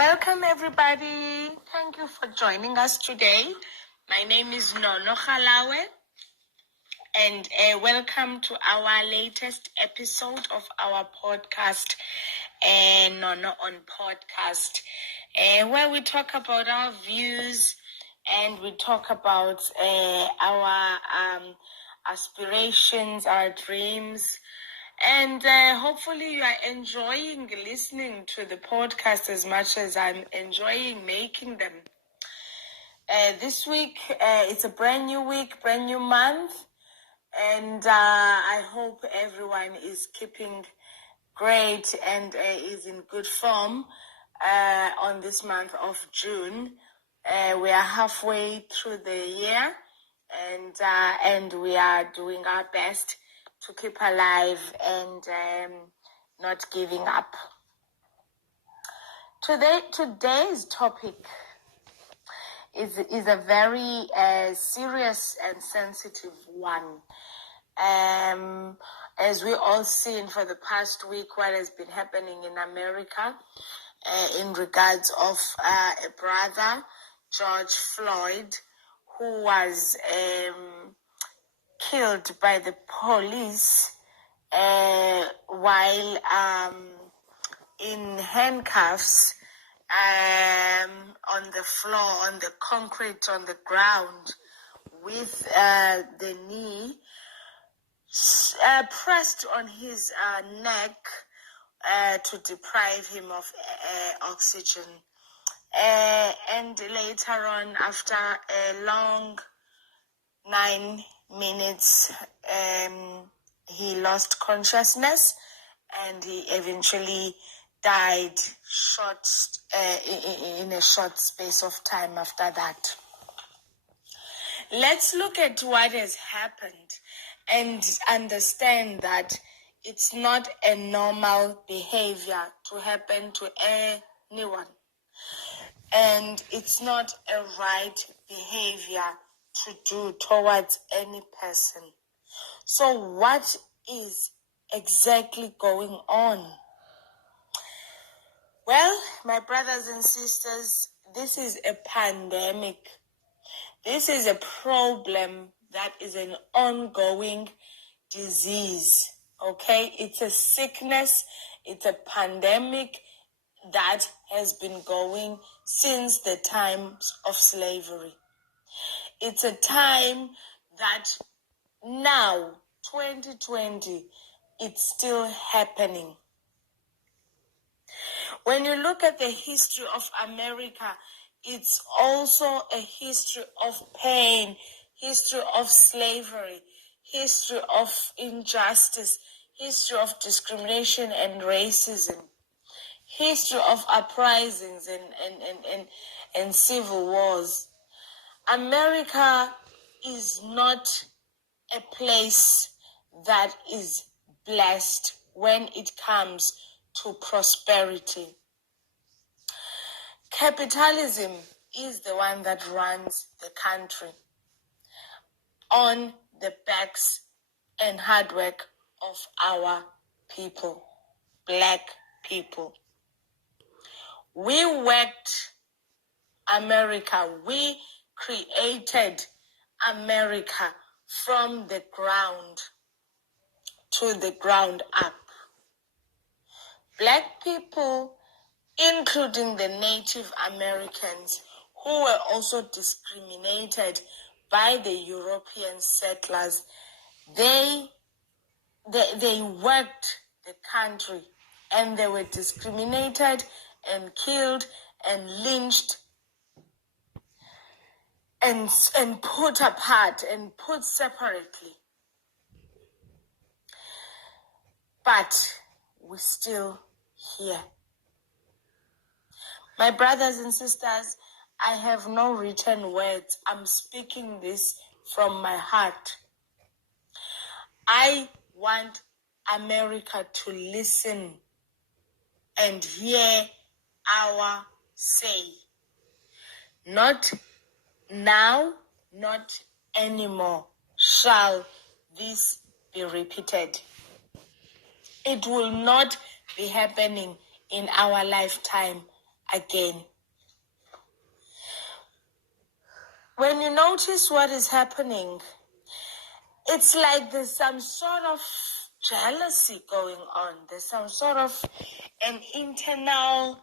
Welcome, everybody. Thank you for joining us today. My name is Nono Khalawe, and welcome to our latest episode of our podcast, Nono on Podcast, where we talk about our views and we talk about our aspirations, our dreams. And hopefully you are enjoying listening to the podcast as much as I'm enjoying making them. This week, it's a brand new week, brand new month. And I hope everyone is keeping great and is in good form on this month of June. We are halfway through the year, and we are doing our best to keep alive and not giving up. Today's topic is a very serious and sensitive one. As we all seen for the past week, what has been happening in America in regards of a brother, George Floyd, who was killed by the police while in handcuffs on the floor, on the concrete, on the ground, with the knee pressed on his neck to deprive him of oxygen. And later on, after a long 9 minutes, he lost consciousness and he eventually died in a short space of time after that. Let's look at what has happened and understand that it's not a normal behavior to happen to anyone. And it's not a right behavior to do towards any person. So what is exactly going on? Well, my brothers and sisters, this is a pandemic. This is a problem that is an ongoing disease, okay? It's a sickness, it's a pandemic that has been going since the times of slavery. It's a time that now, 2020, it's still happening. When you look at the history of America, it's also a history of pain, history of slavery, history of injustice, history of discrimination and racism, history of uprisings and civil wars. America is not a place that is blessed when it comes to prosperity. Capitalism is the one that runs the country on the backs and hard work of our people, Black people. We worked America. We created America from the ground to the ground up. Black people, including the Native Americans, who were also discriminated by the European settlers, they worked the country and they were discriminated and killed and lynched and put apart and put separately. But we're still here. My brothers and sisters, I have no written words. I'm speaking this from my heart. I want America to listen and hear our say. Not now, not anymore shall this be repeated. It will not be happening in our lifetime again. When you notice what is happening, it's like there's some sort of jealousy going on. There's some sort of an internal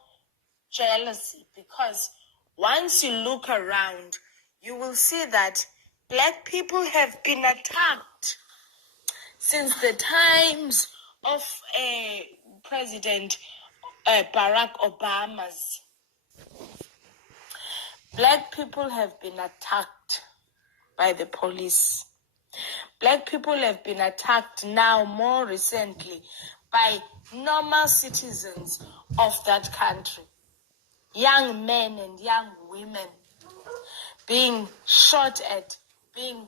jealousy, because once you look around, you will see that Black people have been attacked since the times of President Barack Obama's. Black people have been attacked by the police. Black people have been attacked now more recently by normal citizens of that country. Young men and young women being shot at, being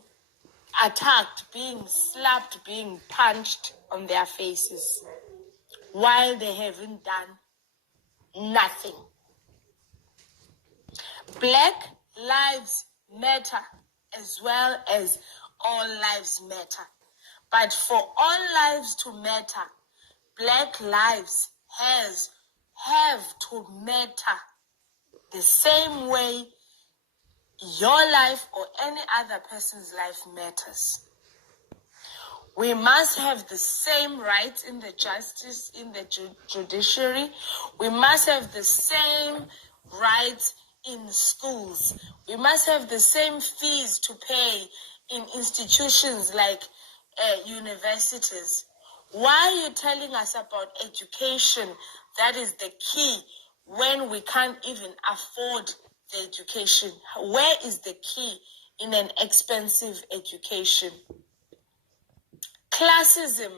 attacked, being slapped, being punched on their faces while they haven't done nothing. Black lives matter as well as all lives matter. But for all lives to matter, Black lives have to matter the same way your life or any other person's life matters. We must have the same rights in the justice, in the judiciary. We must have the same rights in schools. We must have the same fees to pay in institutions like universities. Why are you telling us about education? That is the key when we can't even afford the education. Where is the key in an expensive education? Classism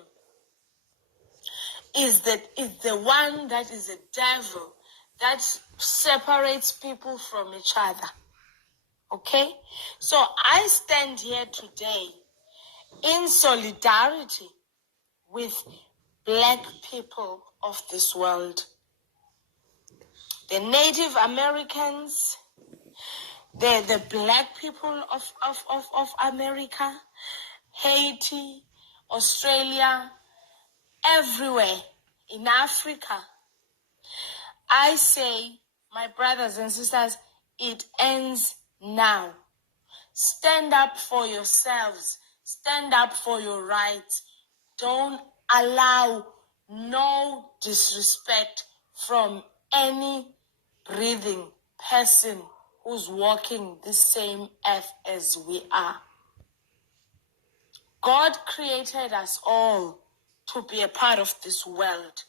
is the one that is a devil that separates people from each other. Okay? So I stand here today in solidarity with Black people of this world. The Native Americans, the Black people of America, Haiti, Australia, everywhere in Africa. I say, my brothers and sisters, it ends now. Stand up for yourselves. Stand up for your rights. Don't allow no disrespect from any breathing person who's walking the same earth as we are. God created us all to be a part of this world.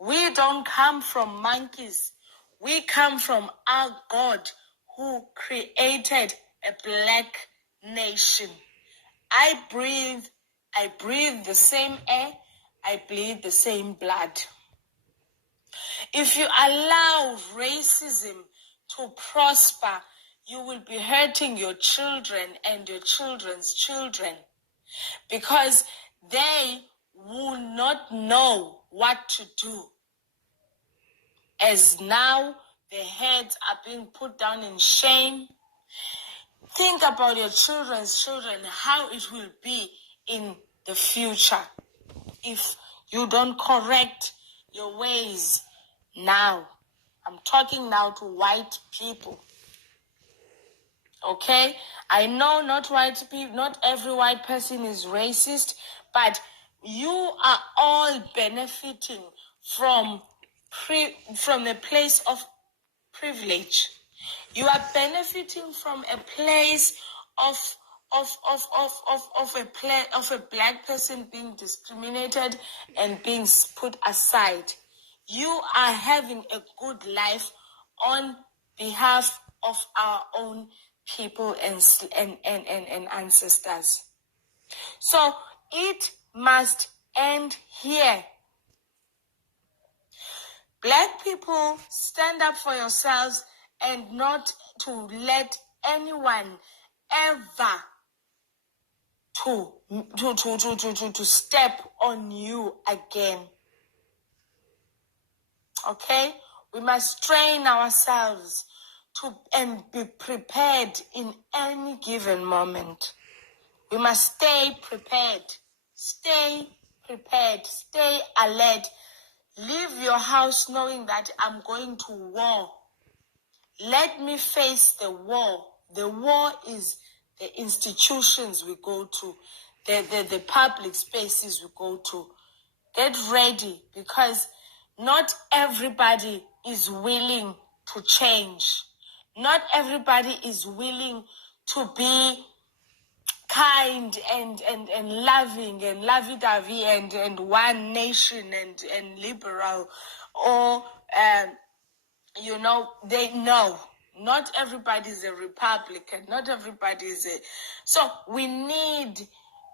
We don't come from monkeys. We come from our God who created a Black nation. I breathe the same air. I bleed the same blood. If you allow racism to prosper, you will be hurting your children and your children's children, because they will not know what to do, as now their heads are being put down in shame. Think about your children's children, how it will be in the future if you don't correct your ways now. I'm talking now to white people. Okay? I know not every white person is racist, but you are all benefiting from the place of privilege. You are benefiting from a place of a Black person being discriminated and being put aside. You are having a good life on behalf of our own people and ancestors. So it must end here. Black people, stand up for yourselves and not to let anyone ever to step on you again. Okay? We must train ourselves and be prepared in any given moment. We must stay prepared. Stay prepared. Stay alert. Leave your house knowing that I'm going to war. Let me face the war. The war is the institutions we go to, the public spaces we go to. Get ready, because not everybody is willing to change. Not everybody is willing to be kind and loving and lovey-dovey and one nation and liberal, or they know not everybody is a Republican, not everybody is a. So we need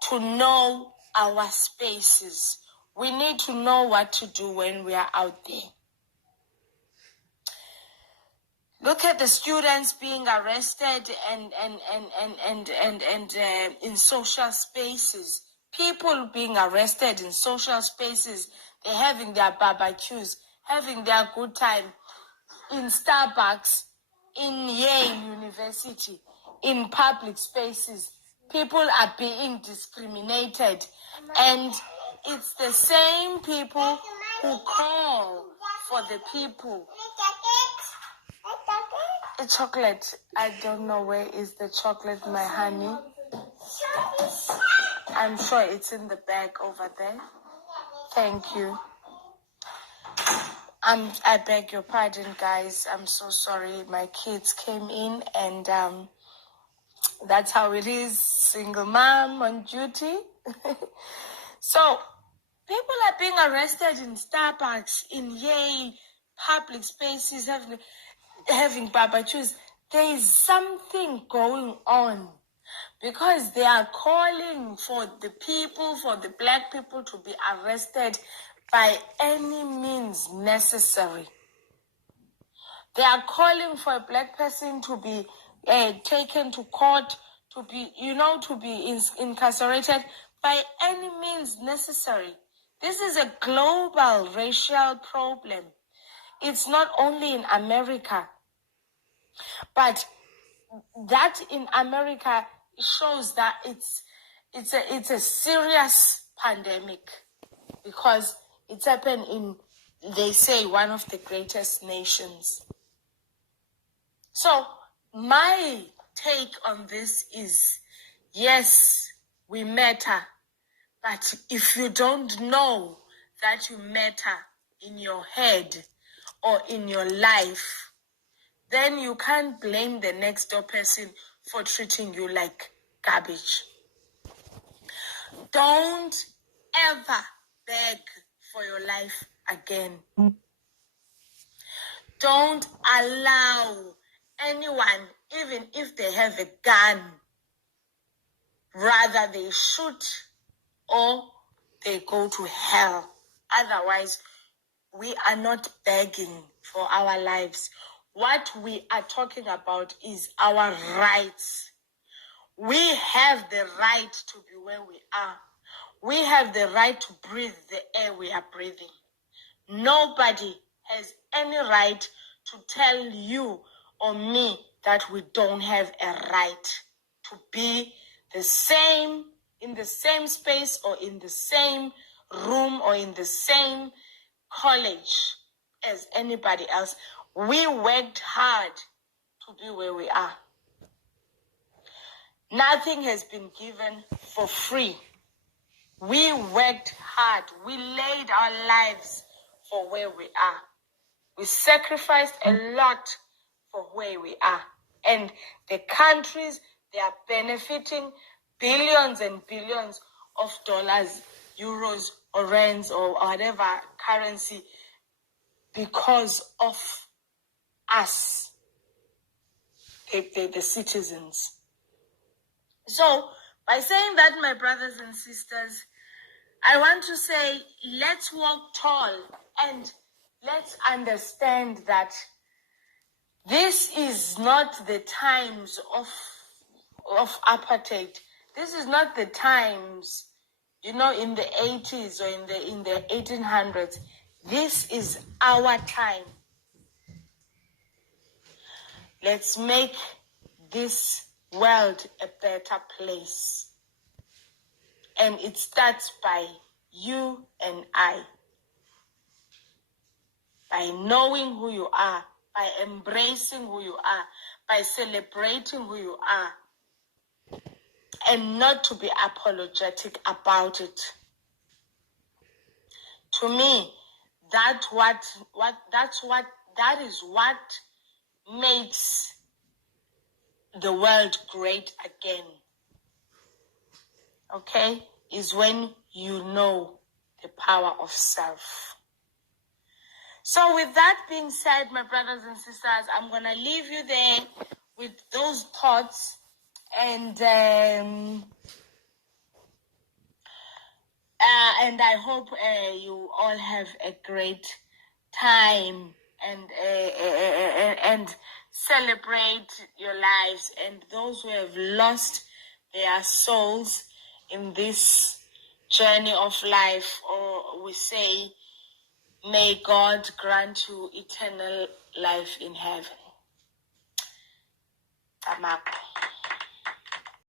to know our spaces. We need to know what to do when we are out there. Look at the students being arrested and in social spaces. People being arrested in social spaces. They're having their barbecues, having their good time in Starbucks, in Yale University, in public spaces. People are being discriminated, and it's the same people who call for the people. A chocolate. I don't know where is the chocolate, my honey. I'm sure it's in the bag over there. Thank you. I beg your pardon, guys. I'm so sorry. My kids came in, and that's how it is. Single mom on duty. So, people are being arrested in Starbucks, in Yale, public spaces, having barbecues. There is something going on, because they are calling for the people, for the black people to be arrested by any means necessary. They are calling for a black person to be taken to court, to be incarcerated by any means necessary. This is a global racial problem. It's not only in America, but that in America shows that it's a serious pandemic, because it's happened in, they say, one of the greatest nations. So my take on this is, yes, we matter, but if you don't know that you matter in your head or in your life, then you can't blame the next door person for treating you like garbage. Don't ever beg for your life again. Don't allow anyone, even if they have a gun, rather they shoot or they go to hell. Otherwise, we are not begging for our lives. What we are talking about is our rights. We have the right to be where we are. We have the right to breathe the air we are breathing. Nobody has any right to tell you or me that we don't have a right to be the same, in the same space or in the same room or in the same college as anybody else. We worked hard to be where we are. Nothing has been given for free. We worked hard. We laid our lives for where we are. We sacrificed a lot for where we are. And the countries, they are benefiting billions and billions of dollars, euros or rands or whatever currency because of us, the citizens. So, by saying that, my brothers and sisters, I want to say, let's walk tall and let's understand that this is not the times of apartheid. This is not the times, in the 80s or in the 1800s. This is our time. Let's make this world a better place. And it starts by you and I. By knowing who you are, by embracing who you are, by celebrating who you are, and not to be apologetic about it. To me, that is what makes the world great again. Okay? Is when you know the power of self. So with that being said, my brothers and sisters, I'm going to leave you there with those thoughts, and I hope you all have a great time and celebrate your lives, and those who have lost their souls in this journey of life, or we say, may God grant you eternal life in heaven. Amen.